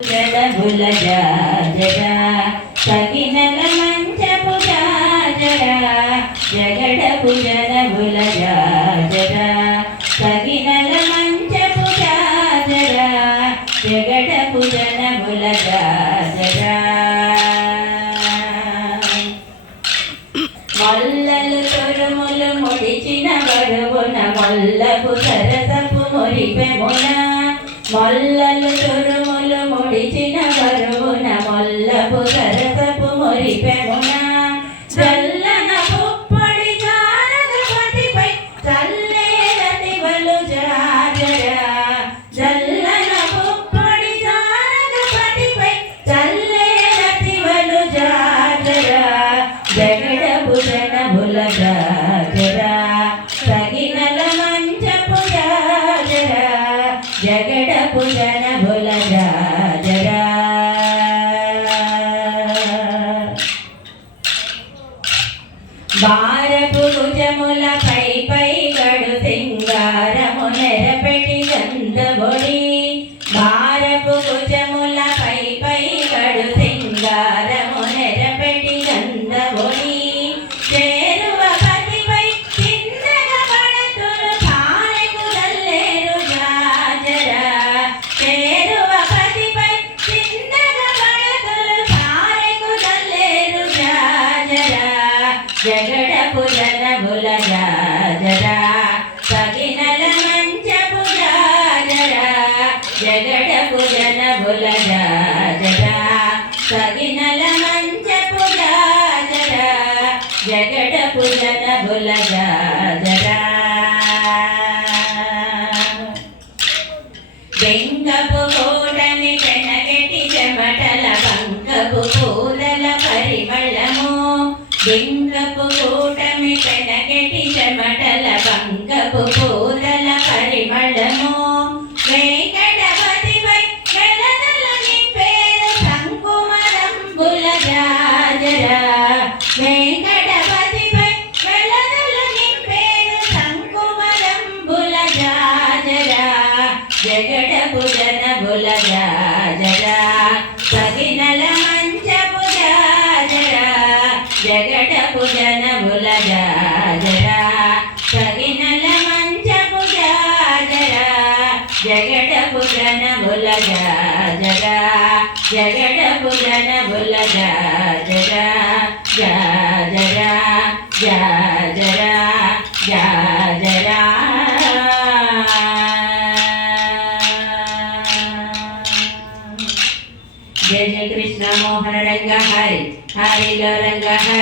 జడబుల జాజరా సగినల మంచపు జాజరా జగడపు జడబుల జాజరా సగినల మంచపు జాజరా జగడపు జడబుల జాజరా మల్లలు తొరుములు ముడిచిన బరువున మల్లపు సరసపు మురిపెమున మల్లలు తొరుములు ముడిచిన బరువున మల్లపు సరసపు మురిపెమున చల్లన పుప్పొడి జారగపతిపై చల్లేరతివలు జాజరా చల్లన పుప్పొడి జారగపతిపై చల్లేరతివలు జాజరా జగడపు జనముల జాజరా సగినల మంచపు జాజరా జగడపు జనముల జాజరా భారపు భుజముల పై గడు సింగారము నెరపెటి గంధబొడి భారపు భుజముల పై గడు సింగారము నెరపెటి గంధబొడి చేరువ పతిపై చిన్నగా పడతులు తారెకు దల్లేరు జాజరా చేరువ పతిపై చిన్నగా పడతులు తారెకు దల్లేరు జాజరా జగడపు జనముల జాజరా సగినల మంచపు జాజరా జగడపు జనముల జాజరా సగినల మంచపు జాజరా జగడపు జనముల జాజరా బెంగపు కోటని పెనగటి చెమటల బంకపు పూలల పరిమళము బెంగపు కూటమి పెనగటి చెమటల బంకపు పూలల పరిమళము వెంకటపతిపై వెలదల నింపేరు శంకుమరంబుల జాజరా వెంకటపతిపై వెలదల నింపేరు శంకుమరంబుల జాజరా జగడపు జనముల జాజరా సగినల మంచపు జాజరా జగడపు జనముల జాజరా సగినల మంచపు జాజరా జగడపు జనముల జాజరా జగడపు జనముల జాజరా జాజరా జాజరా జాజరా జయ జయ కృష్ణ మోహన రంగ హరి హరిలో రంగ హరి